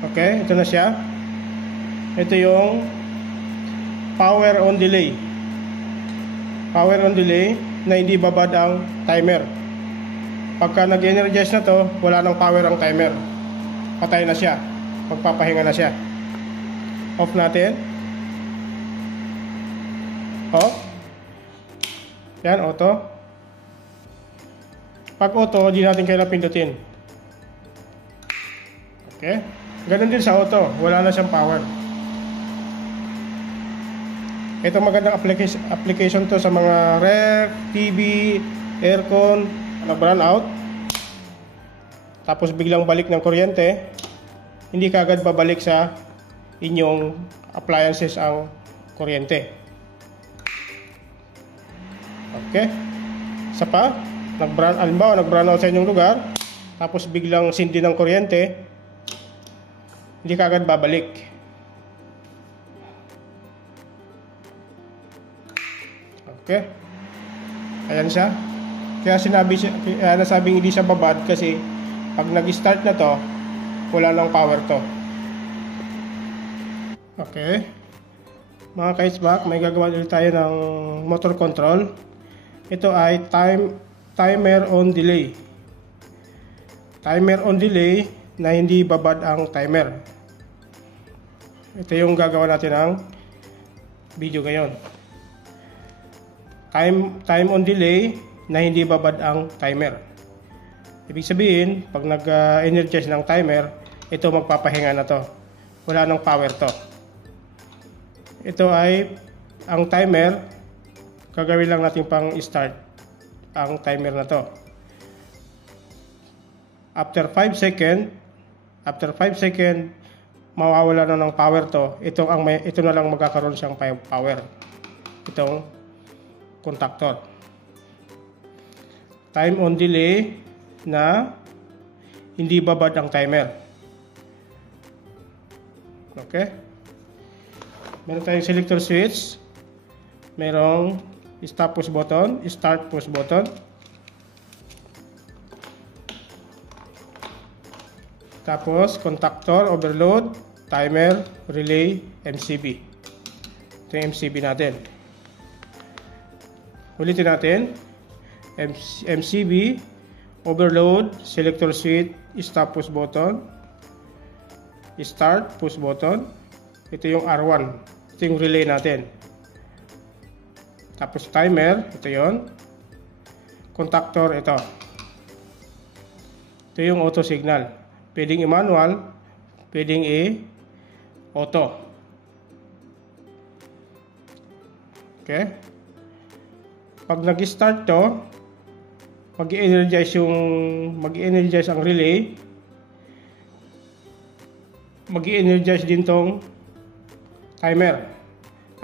Okay, ito na siya. Ito yung power on delay. Power on delay na hindi babad ang timer. Pagka nag-energize na to, wala nang power ang timer. Patay na siya. Magpapahinga na siya. Off natin. Off. Yan, auto. Pag auto, hindi natin kailangan pindutin. Okay. Ganun din sa auto. Wala na siyang power. Ito magandang application to sa mga ref, TV, aircon, nag-run out. Tapos biglang balik ng kuryente. Hindi kaagad babalik sa inyong appliances ang kuryente. Okay. Isa pa, nag-run out sa inyong lugar. Tapos biglang sindi ng kuryente. Hindi kaagad babalik. Okay. Ayan siya. Kaya nasabing hindi siya babad kasi pag nag-start na to, wala nang power to. Okay. Mga ka-HVAC, may gagawa ulit tayo ng motor control. Ito ay timer on delay. Timer on delay na hindi babad ang timer. Ito yung gagawa natin ng video ngayon. Time on delay na hindi babad ang timer. Ibig sabihin, pag nag-energize ng timer, ito magpapahinga na to. Wala nang power to. Ito ay ang timer. Gagawin lang natin pang start ang timer na to. After 5 second, mawawala na ng power to. Ito na lang magkakaroon siyang power. Itong contactor. Time on delay na hindi babad ang timer. Okay? Meron tayong selector switch. Merong stop push button, start push button. Tapos contactor, overload, timer, relay, MCB. Ito yung MCB natin. Ulitin natin. MCB, overload, selector switch, stop push button, start push button. Ito yung R1. Ito yung relay natin. Tapos timer, ito yon. Contactor, ito. Ito yung auto signal. Pwedeng i-manual, pwedeng i-auto. Okay? Pag nag-start to, mag-i-energize ang relay. Mag-i-energize din tong timer.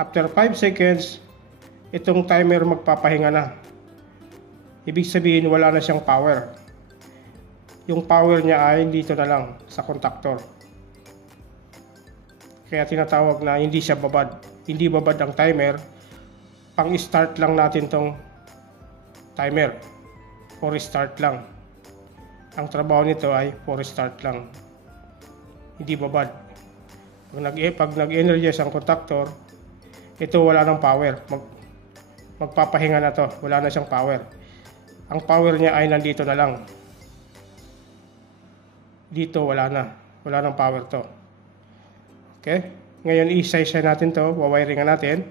After 5 seconds, itong timer magpapahinga na. Ibig sabihin, wala na siyang power. Yung power niya ay dito na lang sa contactor. Kaya tinatawag na hindi siya babad. Hindi babad ang timer. Pang-start lang natin tong timer. For start lang. Ang trabaho nito ay for start lang. Hindi babad. Pag nag-energize ang contactor, ito wala ng power. Magpapahinga na to. Wala na siyang power. Ang power niya ay nandito na lang. Dito wala na. Wala ng power to. Okay? Ngayon i-size natin to. Wawiringan natin.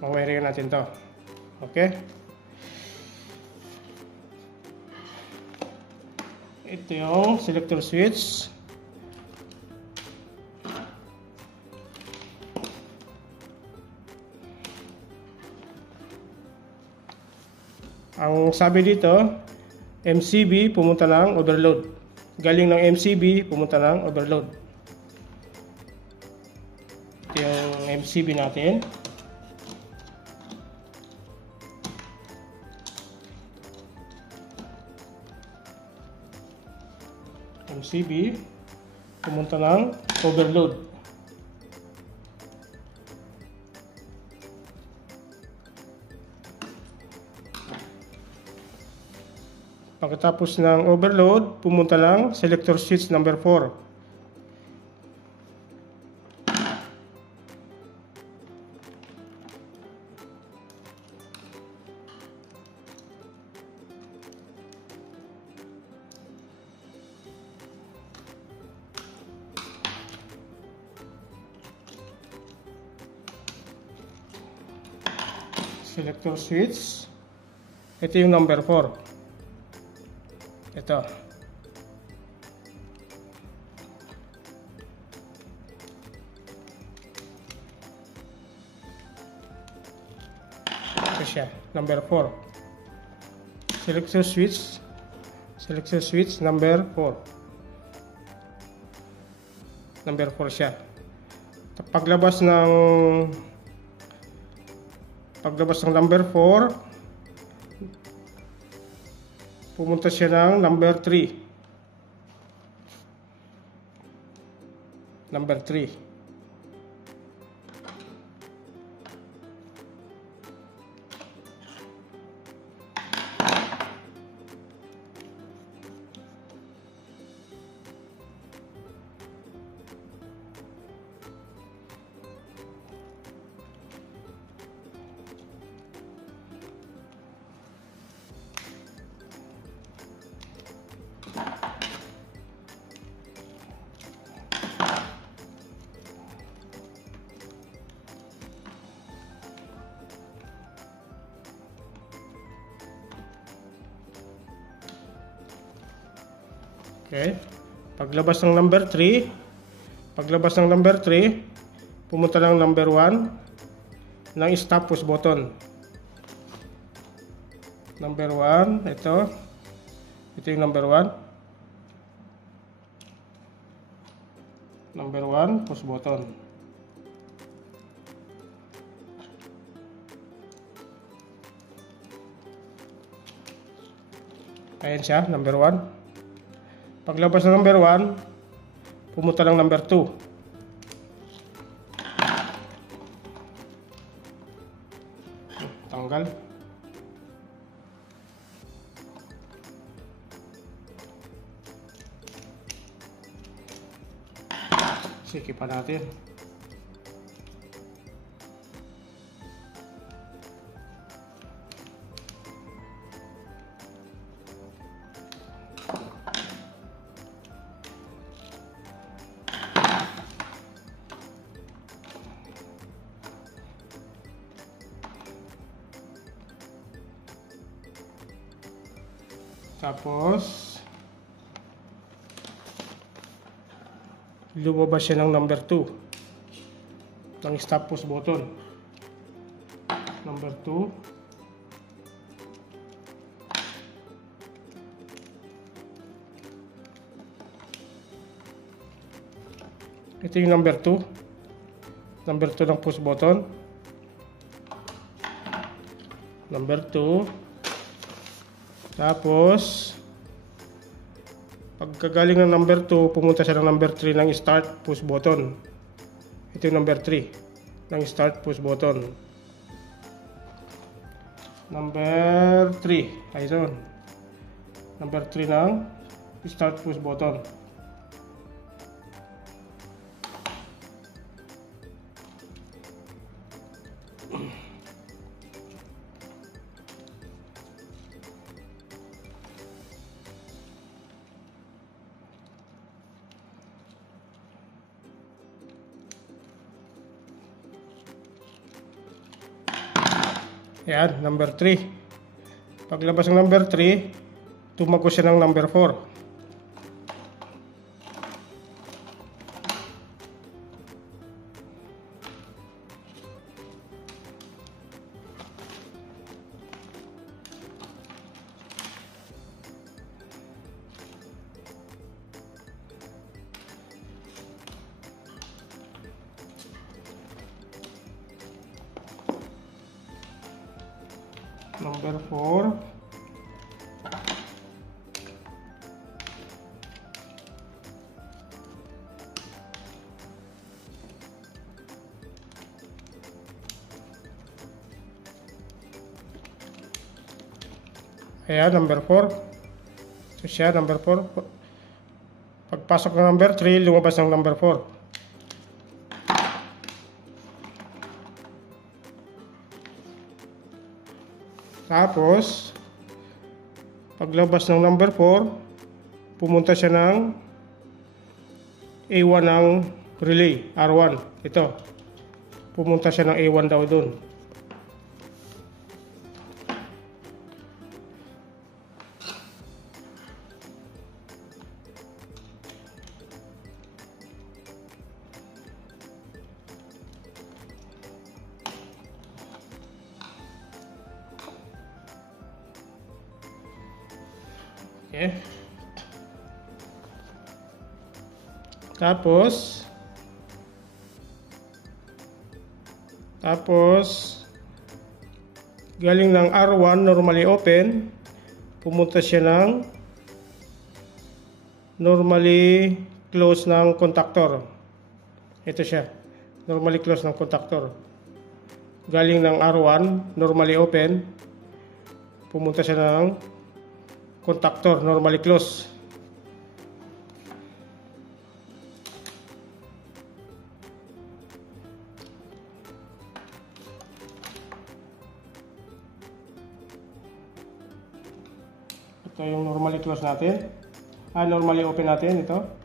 Mawiringan natin to. Okay? Ito yung selector switch. Ang sabi dito, MCB pumunta ng overload. Galing ng MCB pumunta ng overload. Ito yung MCB natin. MCB pumunta ng overload. Pag Pagkatapos ng overload, pumunta lang selector switch number 4. Selector switch. Ito yung number 4. Ito. Ito siya, number 4. Selector switch. Selector switch number 4. Number 4 siya. Paglabas ng number 4, pumunta siya ng number 3. Number 3. Okay. Paglabas ng number 3, pumunta lang number 1 ng stop push button. Number 1, ito yung number 1. Number 1, push button. Ayan siya, number 1. Paglabas ng number 1, pumunta lang number 2. Tanggal. Sikipan natin. Tapos lumabas siya ng number 2 ng stop push button. Number 2. Ito yung number 2. Number 2 ng push button. Number 2. Tapos pagkagaling ng number 2, pumunta siya ng number 3 ng start push button. Ito yung number 3 ng start push button. Number 3, ayun. Number 3 ng start push button. Yan, number 3. Paglabas ng number 3, tumago siya ng number 4. Number 4. Ayan, number 4. Ito siya, number 4. Pagpasok ng number 3, lumabas ng number 4. Tapos, paglabas ng number 4, pumunta siya ng A1 ng relay, R1. Ito. Pumunta siya ng A1 daw dun. Okay. Tapos galing ng R1 normally open, pumunta siya ng normally close ng contactor. Ito siya, normally close ng contactor. Galing ng R1 normally open, pumunta siya ng contactor normally close. Ito yung normally close natin. Normally open natin ito.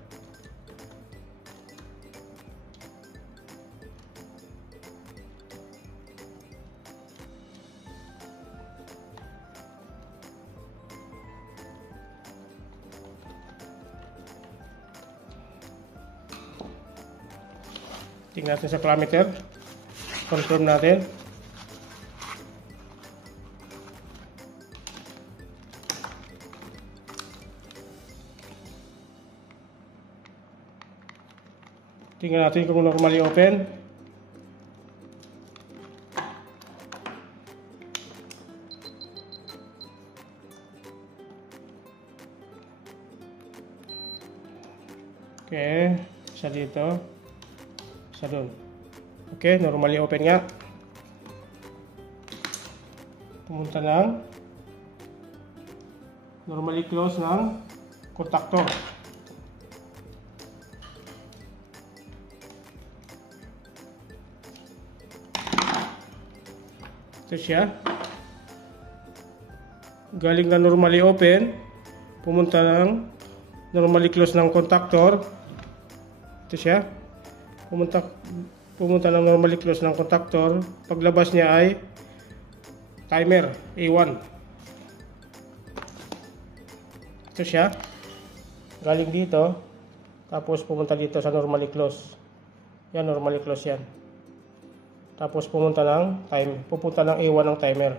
Tingnan natin sa parameter. Confirm natin. Tingnan natin kung normally open. Okay, isa dito. Isa doon. Okay, normally open nga. Pumunta ng normally close ng contactor. Ito siya. Galing na normally open, pumunta ng normally close ng contactor. Ito siya. Pumunta ng normally close ng contactor. Paglabas niya ay timer A1. Ito siya. Galing dito, tapos pumunta dito sa normally close. Yan, normally close yan. Tapos pupunta ng A1 ng timer.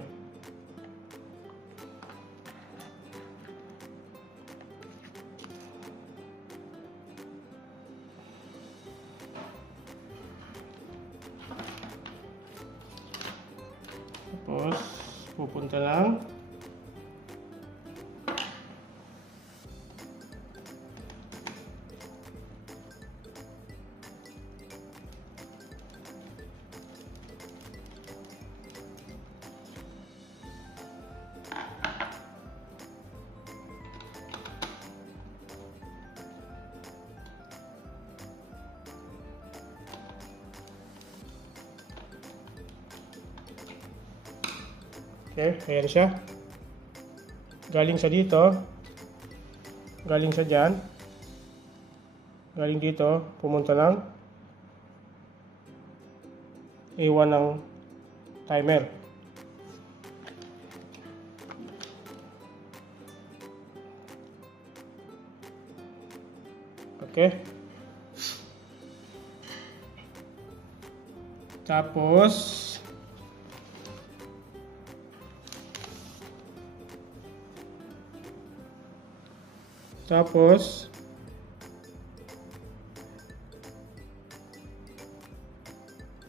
Tapos pupunta ng okay, ayan siya. Galing sa dito. Galing sa dyan. Galing dito. Pumunta ng A1 ng timer. Okay. Tapos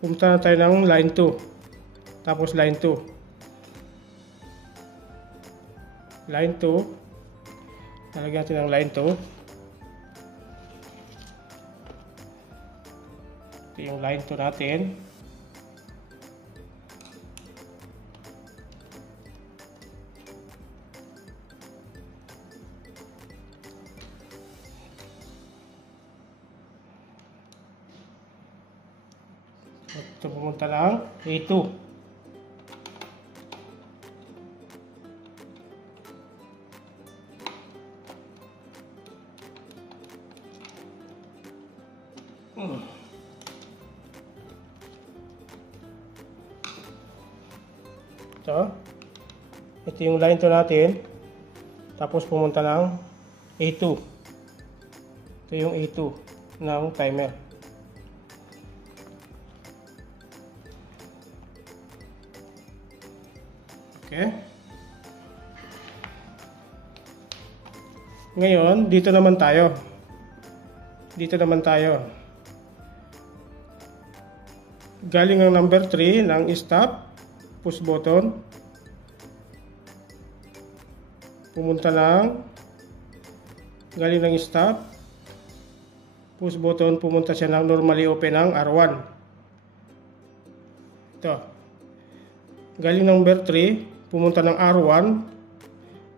pumunta na tayo ng line 2. Tapos line 2. Line 2. Talagyan natin ng line 2. Ito yung line 2 natin. Ito pumunta ng A2. Ito yung line to natin. Tapos pumunta ng A2. Ito yung A2 ng timer. Okay. Ngayon, dito naman tayo. Galing ang number 3 ng stop, push button. Galing ng stop, push button, pumunta siya ng normally open ng R1. Ito. Galing ng number 3, pumunta ng R1,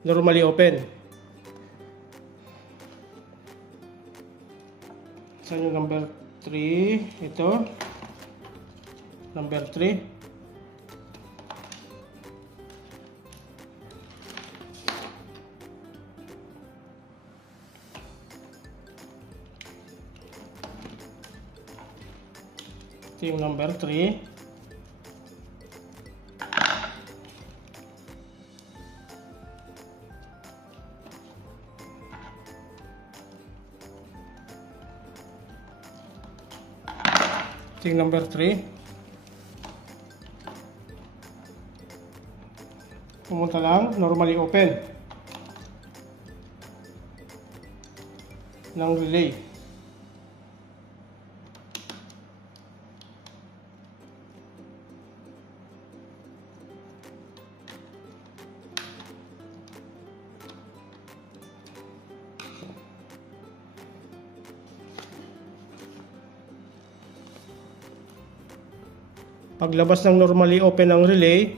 normally open. Saan yung number 3? Ito. Number 3. Ito yung number 3. Ito yung number 3. Pumunta lang, normally open ng relay. Paglabas ng normally open ng relay,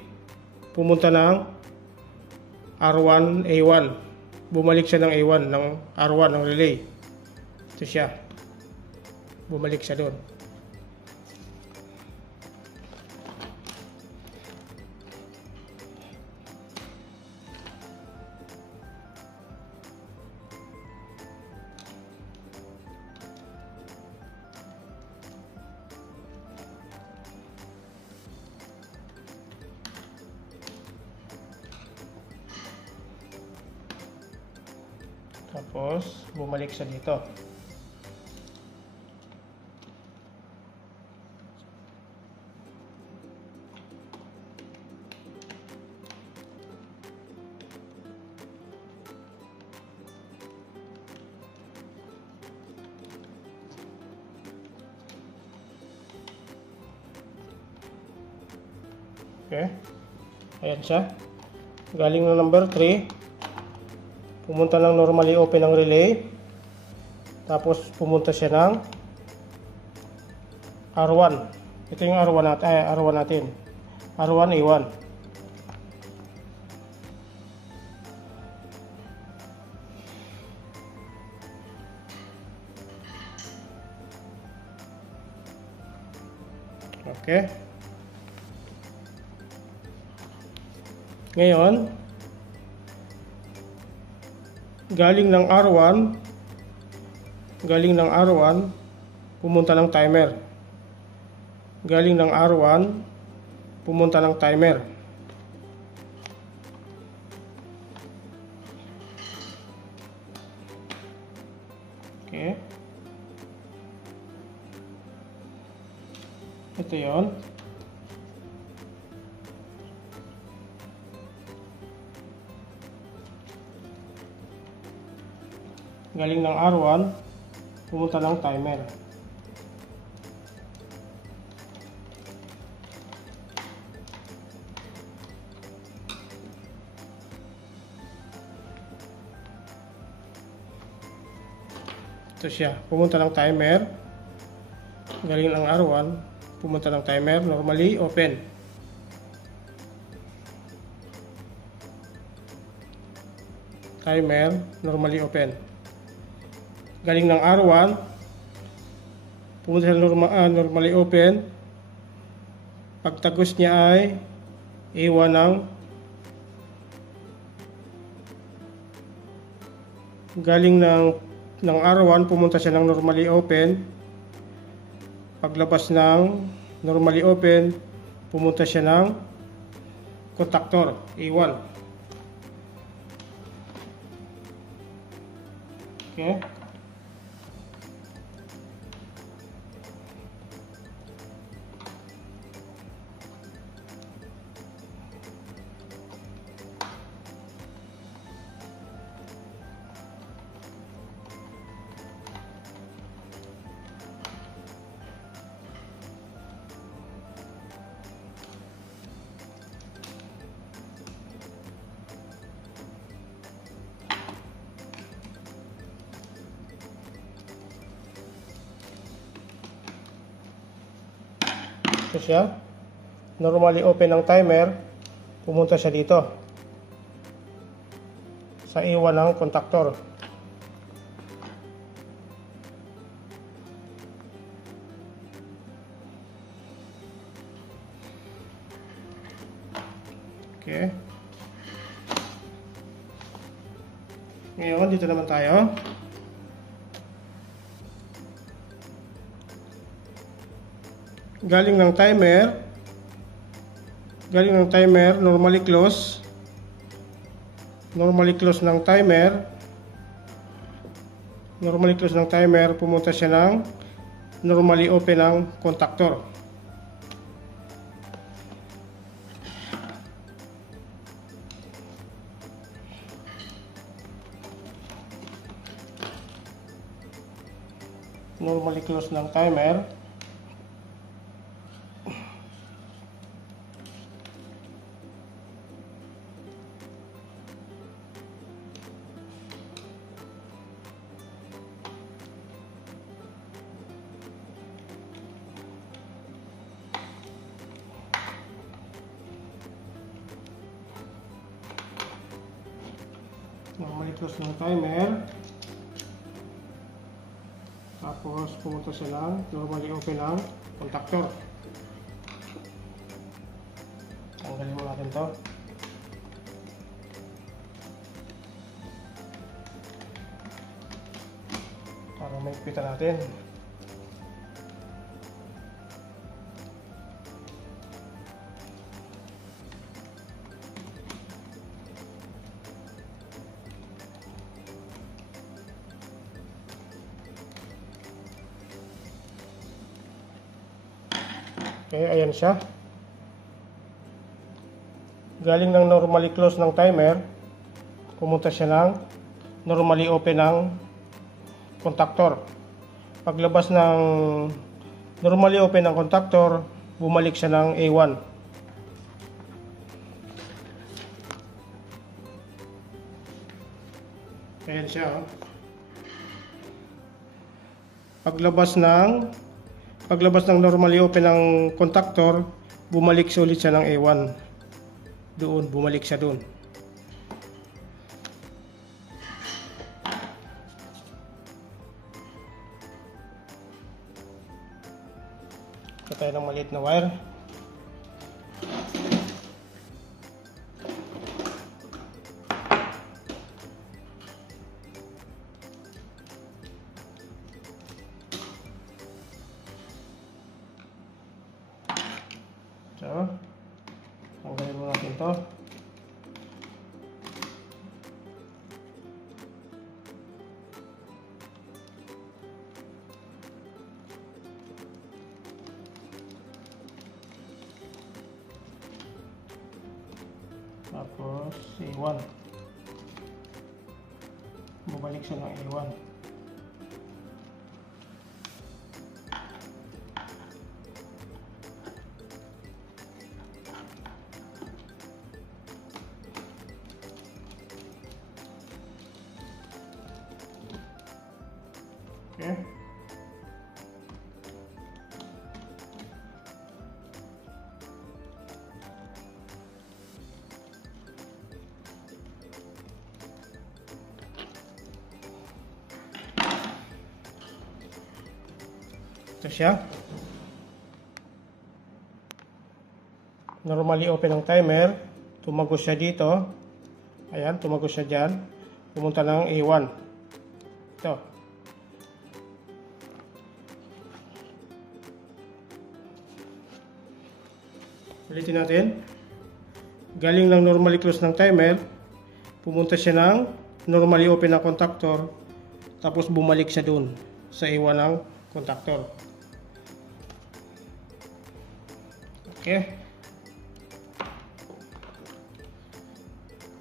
pumunta ng R1, A1. Bumalik siya ng A1, ng R1 ng relay. Ito siya. Bumalik siya doon. Tapos, bumalik siya dito. Okay. Ayan siya. Galing ng number 3. Pumunta ng normally open ang relay. Tapos pumunta siya ng R1. Ito yung R1 natin. R1 A1. Okay. Ngayon, galing ng R1, pumunta ng timer. Galing ng R1, pumunta ng timer. Okay. Ito yun. Galing ng R1, pumunta ng timer. Ito siya, pumunta ng timer. Galing ng R1, pumunta ng timer, normally open. Timer, normally open. Galing ng R1, pumunta sa normally open, Pagtagos niya ay A1 ng galing ng R1, pumunta siya ng normally open. Paglabas ng normally open, pumunta siya ng contactor A1. Okay. Ito siya. Normally open ang timer. Pumunta siya dito sa A1 ng contactor. Okay. Ngayon, dito naman tayo. Galing ng timer, normally close ng timer, pumunta siya ng normally open ng contactor. Normally close ng timer. Normally close ng timer. Tapos pumunta siya ng normally open ng contactor. Tanggalin mo natin to. Para maigpitan natin. Okay, ayan siya. Galing ng normally close ng timer, pumunta siya ng normally open ng contactor. Paglabas ng normally open ng contactor, bumalik siya ng A1. Ayan siya. Paglabas ng normally open ng contactor, bumalik siya ulit siya ng A1. Bumalik siya doon. Ito tayo ng maliit na wire. So, tanggalin mo natin ito. Tapos A1. Bumalik siya ng A1. Okay. Ito siya. normally open ang timer, tumagos siya dito. Ayan, tumagos siya dyan. Pumunta ng A1. Ito. Ulitin natin. Galing ng normally close ng timer, pumunta siya ng normally open na contactor, tapos bumalik siya dun sa A1 ng contactor. Okay.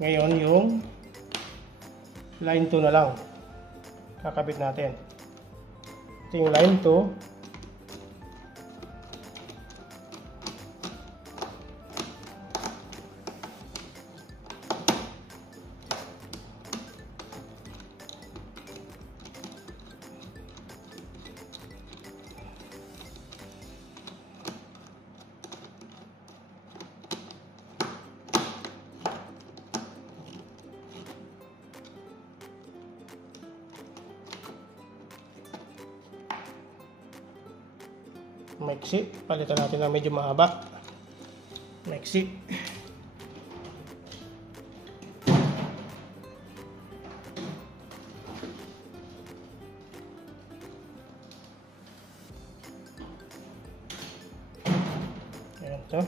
Ngayon yung line 2 na lang kakabit natin. Ito yung line 2. Maiksi, palitan natin na medyo mahaba. Maiksi. Ayan to.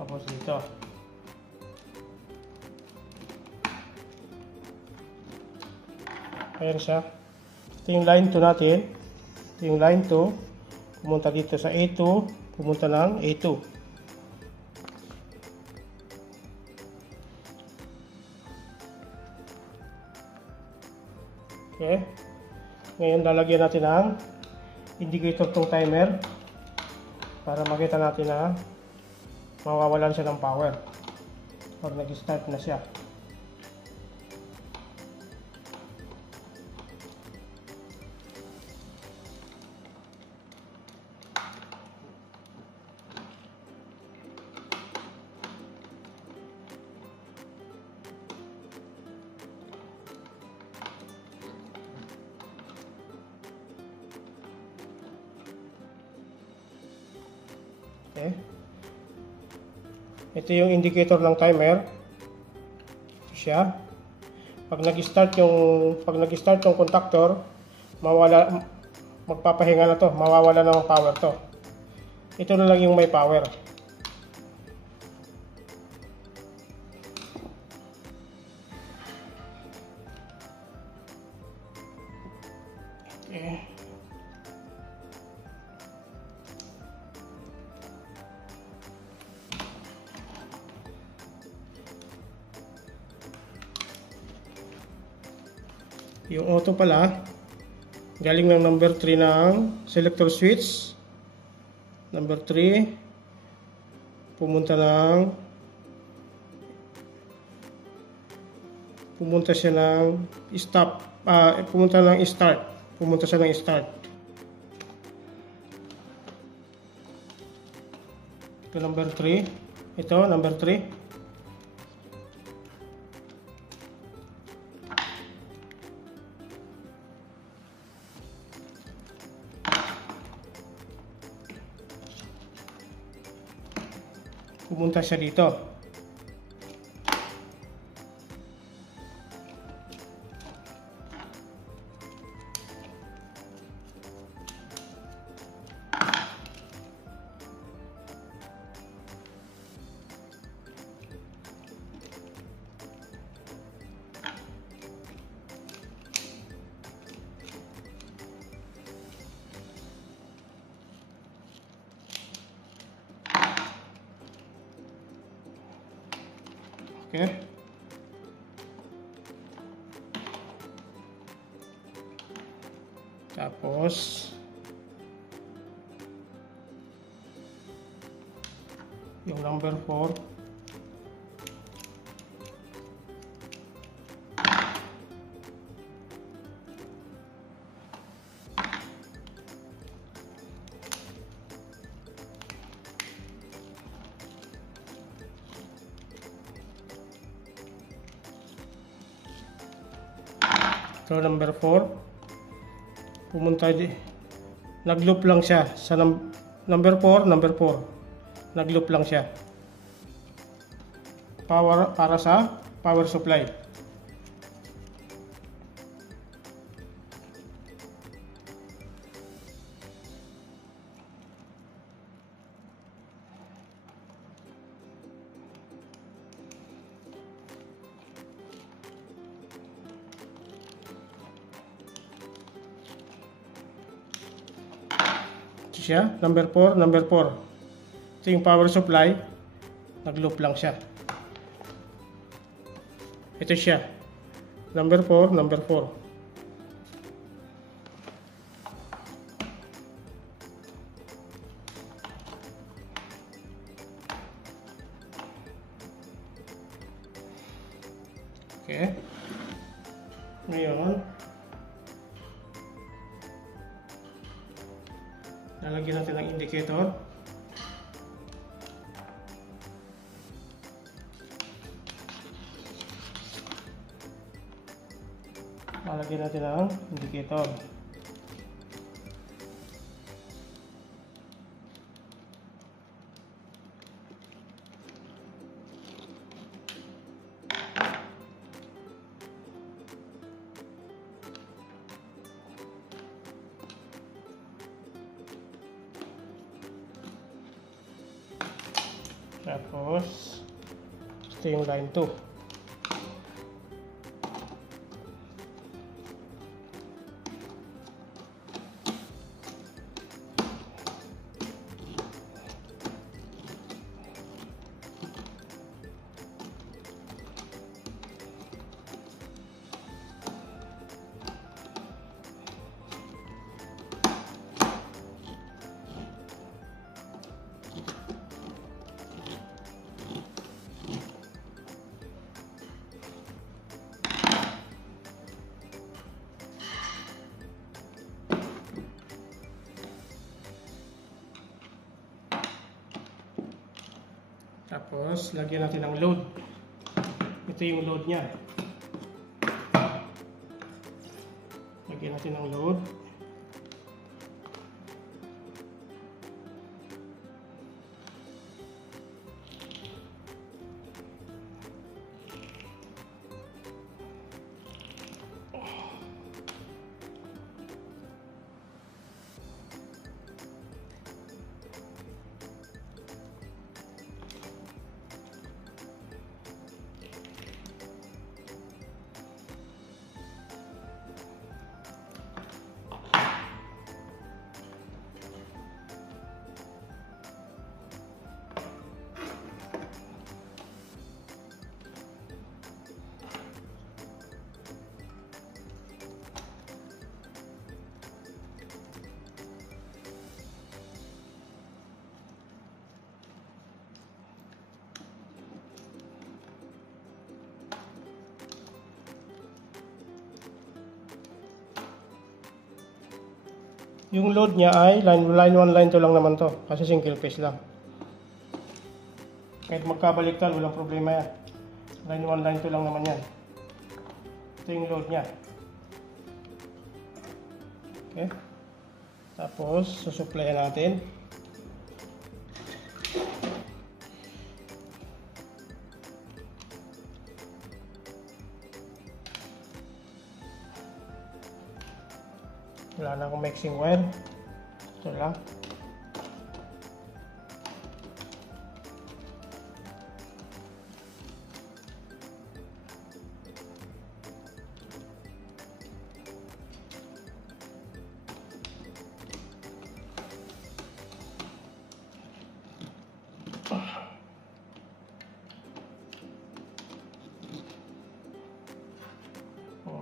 Tapos dito. Ayan siya. Ito yung line 2 natin. Ito yung line 2. Pumunta dito sa A2. Pumunta ng A2. Okay. Ngayon lalagyan natin ang indicator tong timer para makita natin na mawawalan siya ng power pag nag-start na siya. Okay. Ito yung indicator ng timer. Ito siya. Pag nag-start yung contactor, magpapahinga na to, mawawala na ng power to. Ito na lang yung may power. Okay. Yung auto pala, galing ng number 3 ng selector switch. Number 3, pumunta siya ng stop, pumunta ng start. Pumunta siya ng start. Ito number 3. Ito number 3. Pumunta siya dito. Okay. Tapos yung number 4, so number 4 pumunta nag-loop lang siya sa number 4, nag-loop lang siya para sa power supply. Siya, number 4. Ito yung power supply, nag-loop lang siya. Ito siya, number 4. Okay. Ngayon, lalagyan natin ng indicator. Lalagyan natin ng indicator. Tapos ito yung line 2. Tapos, lagyan natin ng load. Ito yung load niya. Lagyan natin ng load. Yung load niya ay line 1, line 2 lang naman to. Kasi single phase lang. Kahit magkabaliktad, walang problema yan. Line 1, line 2 lang naman yan. Ito yung load niya. Okay. Tapos, susuplayan natin. Wala na akong mixing wire. Ito lang.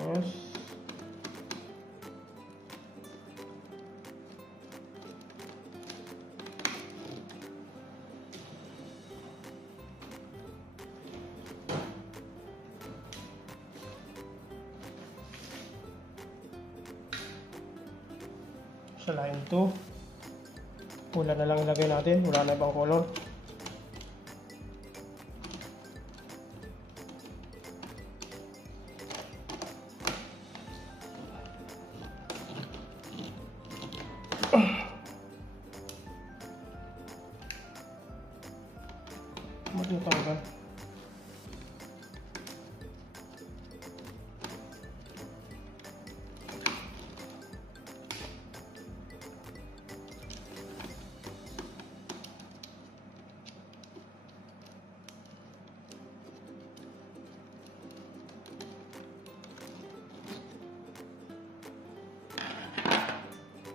Tapos sa line 2, pula na lang ilagay natin, wala na ibang color. Matutanggal.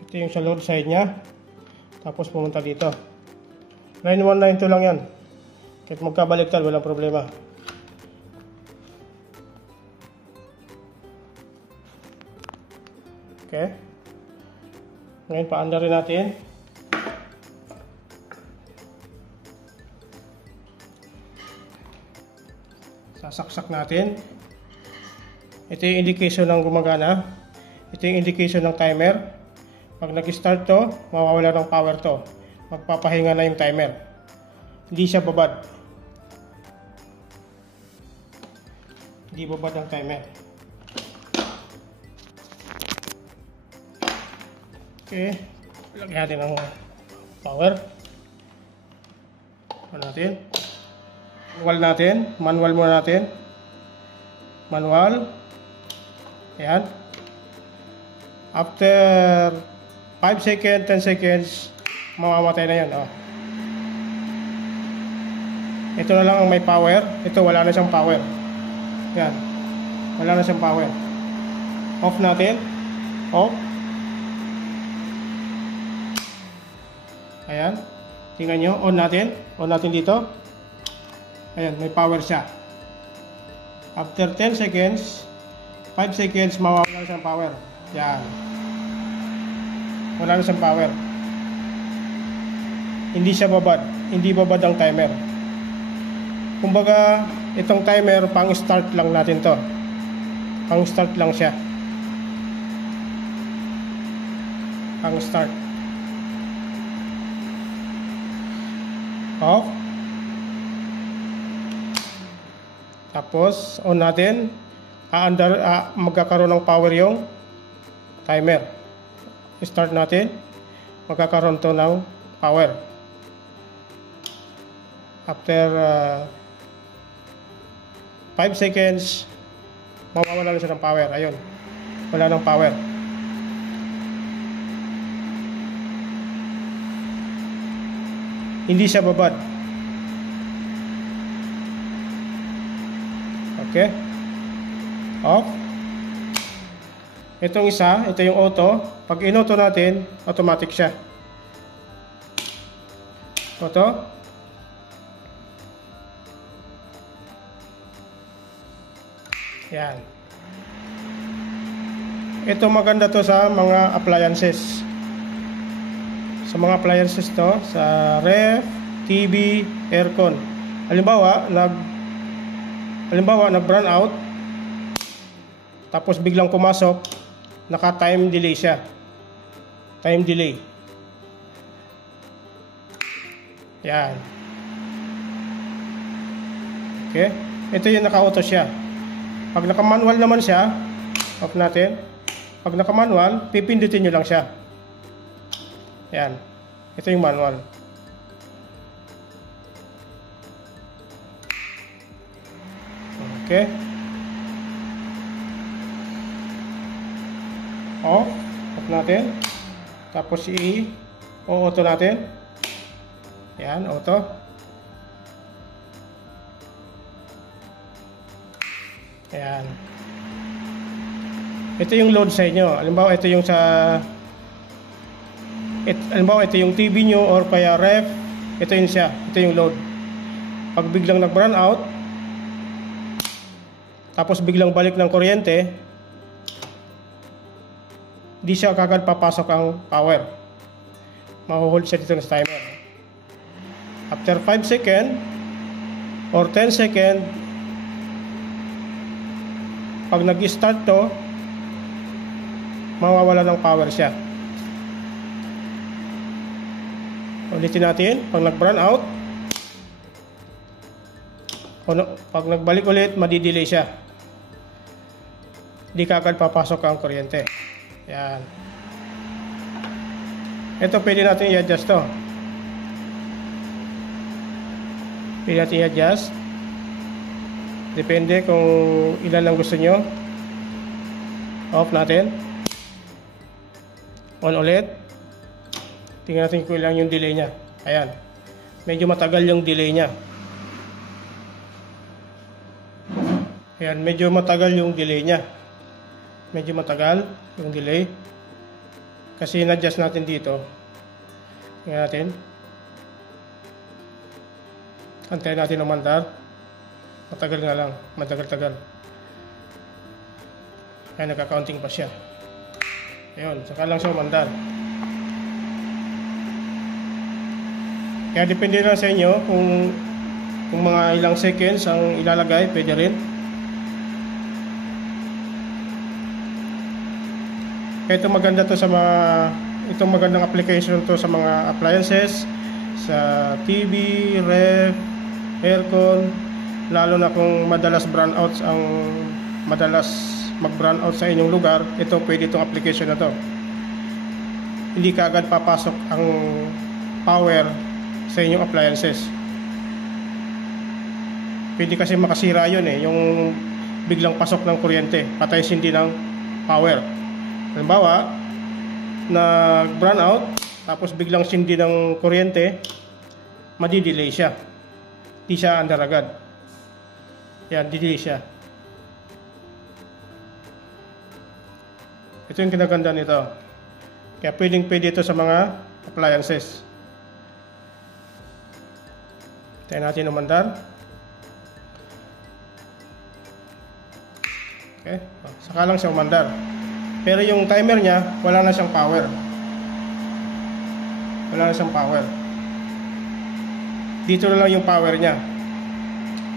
Ito yung sa load side nya, tapos pumunta dito. 9192 lang yan. Kahit magkabaliktad, walang problema. Okay. Ngayon, paanda rin natin. Sasaksak natin. Ito yung indication ng gumagana. Ito yung indication ng timer. Pag nag-start to, mawawala ng power to. Magpapahinga na yung timer. Hindi siya babad. Hindi babad ang timer. Okay. Lagyan natin ang power. Natin. Manual natin. Manual muna natin. Manual. Ayan. After 5 seconds, 10 seconds, mamamatay na yan. Oh. Ito na lang ang may power. Ito wala na siyang power. Yan. Wala na siyang power. Off natin. Off. Ayan. Tingnan nyo. On natin. On natin dito. Ayan. May power siya. After 10 seconds, 5 seconds, mawawala na siyang power. Yan. Wala na siyang power. Hindi siya babad. Hindi babad ang timer. Kumbaga, itong timer, pang-start lang natin to. Pang-start lang siya. Pang-start. Off. Tapos, on natin. Magkakaroon ng power yung timer. Start natin. Magkakaroon to ng power. After 5 seconds, mawawala na siya ng power. Ayun. Wala ng power. Hindi siya babad. Okay. Off. Itong isa, ito yung auto. Pag in-auto natin, automatic siya. Auto. Yan. Ito maganda to sa mga appliances. Sa mga appliances to, sa ref, TV, aircon. Halimbawa, nag-brown out, tapos biglang pumasok, naka-time delay siya. Time delay. Yan. Okay. Ito yung naka-auto siya. Pag naka-manual naman siya, off natin. Pag naka-manual, pipindutin nyo lang siya. Yan. Ito yung manual. Okay. Off. Off natin. Tapos i-auto natin. Yan, auto. Ayan. Ito yung load sa inyo. Halimbawa, ito yung ito yung TV nyo or kaya ref. Ito yun siya. Ito yung load. Pag biglang nag-brown out, tapos biglang balik ng kuryente, di siya kagad papasok ang power. Mahuhold siya dito sa timer. After 5 second or 10 second, pag nag-start to, mawawala ng power siya. Ulitin natin. Pag nag-brown out, pag nagbalik ulit, madidelay siya. Di kagad papasok ang kuryente. Yan. Ito pwede natin i-adjust to. Pwede natin i-adjust. Depende kung ilan ang gusto nyo. Off natin. On ulit. Tingnan natin kung ilan yung delay nya. Ayan. Medyo matagal yung delay nya. Ayan. Medyo matagal yung delay nya. Medyo matagal yung delay. Kasi in-adjust natin dito. Tingnan natin. Antayin natin ang mandar. Matagal nga lang. Matagal-tagal. Ayan. Nagka-counting pa siya. Ayun. Saka lang siya umandar. Kaya depende na sa inyo kung mga ilang seconds ang ilalagay, pwede rin. Kaya ito maganda to sa mga itong magandang application to sa mga appliances, sa TV, ref, aircon, lalo na kung madalas brownouts ang madalas mag-brownout sa inyong lugar, ito pwede itong application na to. Hindi kaagad papasok ang power sa inyong appliances. Pwede kasi makasira yun yung biglang pasok ng kuryente, patay sindi ng power. Halimbawa, nag-brown out, tapos biglang sindi ng kuryente, madidelay siya. Di siya andar agad. Yan, didelay siya. Ito yung kinaganda nito. Kaya pwede ito sa mga appliances. Tayo natin umandar. Okay. Saka lang siya umandar. Pero yung timer niya, wala na siyang power. Wala na siyang power. Dito na lang yung power niya.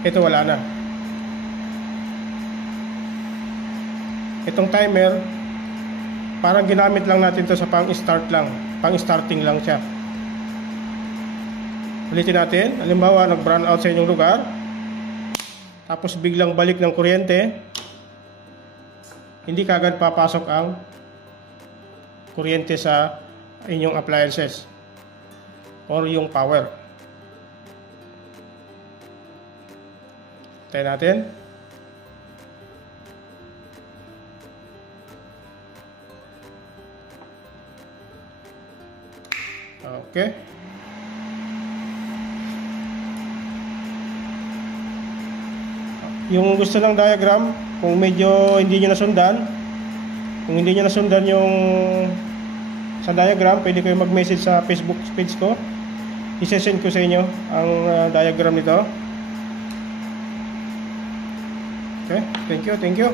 Ito wala na. Itong timer, parang ginamit lang natin to sa pang-start lang. Pang-starting lang siya. Ulitin natin. Halimbawa, nag-brown out sa inyong lugar. Tapos biglang balik ng kuryente. Hindi kagad papasok ang kuryente sa inyong appliances or yung power. Tayo natin. Okay. Yung gusto ng diagram, kung medyo hindi nyo nasundan, yung sa diagram, pwede kayo mag-message sa Facebook page ko. I-send ko sa inyo ang diagram nito. Okay, thank you.